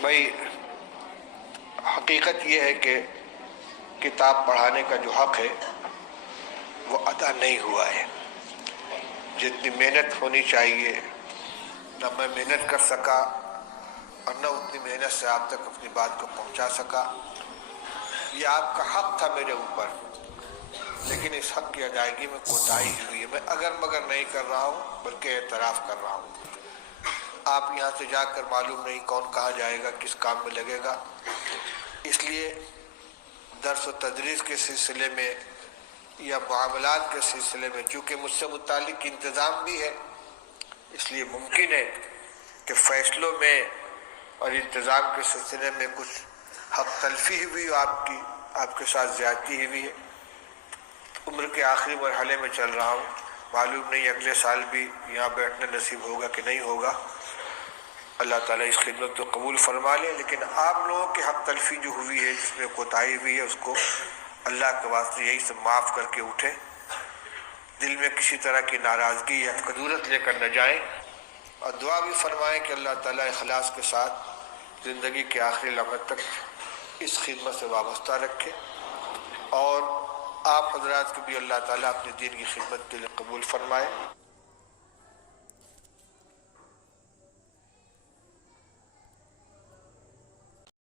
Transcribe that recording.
بھائی حقیقت یہ ہے کہ کتاب پڑھانے کا جو حق ہے وہ ادا نہیں ہوا ہے. جتنی محنت ہونی چاہیے نہ میں محنت کر سکا اور نہ اتنی محنت سے آپ تک اپنی بات کو پہنچا سکا. یہ آپ کا حق تھا میرے اوپر، لیکن اس حق کی ادائیگی میں کوتاہی ہوئی ہے. میں اگر مگر نہیں کر رہا ہوں بلکہ اعتراف کر رہا ہوں. آپ یہاں سے جا کر معلوم نہیں کون کہاں جائے گا، کس کام میں لگے گا. اس لیے درس و تدریس کے سلسلے میں یا معاملات کے سلسلے میں چونکہ مجھ سے متعلق انتظام بھی ہے، اس لیے ممکن ہے کہ فیصلوں میں اور انتظام کے سلسلے میں کچھ حق تلفی ہوئی، آپ کے ساتھ زیادتی ہوئی ہے. عمر کے آخری مرحلے میں چل رہا ہوں، معلوم نہیں اگلے سال بھی یہاں بیٹھنا نصیب ہوگا کہ نہیں ہوگا. اللہ تعالیٰ اس خدمت کو قبول فرما لے. لیکن آپ لوگوں کی حق تلفی جو ہوئی ہے، جس میں کوتاہی ہوئی ہے، اس کو اللہ کے واسطے یہی سے معاف کر کے اٹھے. دل میں کسی طرح کی ناراضگی یا کدورت لے کر نہ جائیں، اور دعا بھی فرمائیں کہ اللہ تعالیٰ اخلاص کے ساتھ زندگی کے آخری لمحے تک اس خدمت سے وابستہ رکھے، اور آپ حضرات کو بھی اللہ تعالیٰ اپنے دین کی خدمت کے لیے قبول فرمائے.